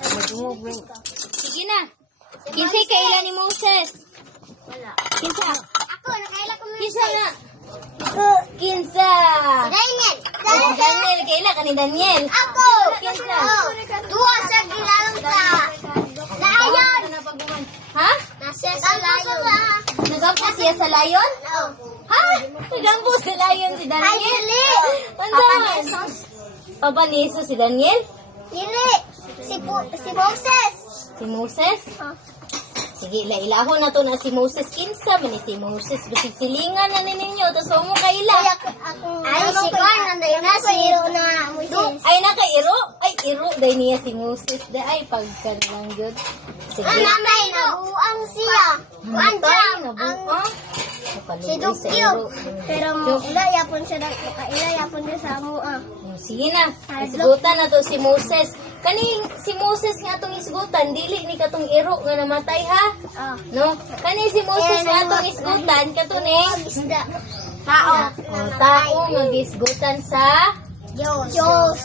Sige na. Kinsa kailan ni Moses? Wala. Kinsa? Ako, nakaila ko mo. Kinsa na? Kinsa? Daniel. Daniel, kailan ka ni Daniel? Ako. Kinsa? Duwa sa gilalong ka. Layon. Ha? Nasa sa layon. Nagampo siya sa layon? Oo. Ha? Nagampo sa layon si Ay, Daniel? dili. Andan? Papa ni Jesus si Daniel? Dili. Si Moses. Si Moses? Sige, ilahon na to na si Moses. Kinsa man ni si Moses. Basig silingan na ninyo. Tapos mo kaila. Ay, si Juan, nandayo na si Moses. Ay, naka-iro? Ay, iro. Dahil niya si Moses. Ay, pagkan lang yun. Sige. Mamay, nabuang siya. Juan Ay, Jam. nabuka. Si Dukyo. Pero ilayapon siya sa mua. Sige na. Isgutan na to si Moses. Kaning si Moses nga itong isgutan, dili ni katong iro nga namatay ha. No? Kaning si Moses nga itong isgutan, katuning Tao. tao mag-isgutan sa Diyos.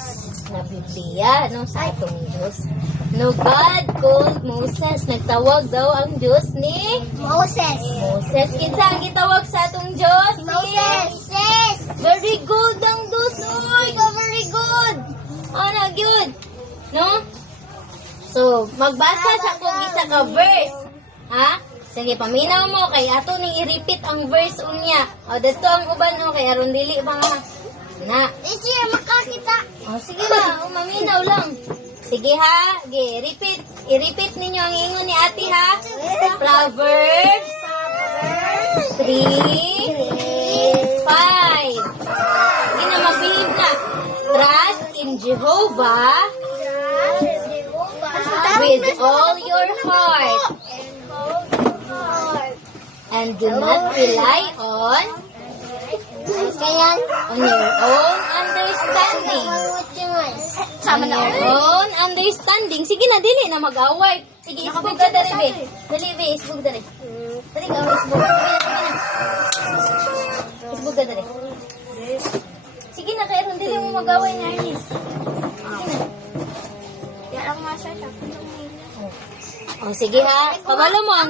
na Biblia, no? Sa atong Diyos. No, God called Moses. Nagtawag daw ang Diyos ni Moses. Moses. Kinsa ang gitawag sa atong Diyos? Moses. Very good ang Diyos. Uy, very good. Ano, good. No? So, magbasa sa kung isa ka verse. Ha? Sige, paminaw mo. Kay ato ning i-repeat ang verse unya. O, dito ang uban o. Kay aron dili ba nga. Na. This year, makakita. O, sige na. O, maminaw lang. Sige ha. Sige, repeat. I-repeat ninyo ang ingon ni ate ha. Proverbs 3:5. Hindi na mabilib na. Trust in Jehovah with all your heart and do not rely on your own understanding. On your own understanding. Sige na, dili na mag-away. Sige, isbog ka dali, be. Dali, be, isbog dali. Dali ka, isbog. Isbog ka dali. Sige na, kaya dili mo mag-away niya, Ernest. Sige na. Yan ang masa siya. O, sige ha. Pabalo mo ang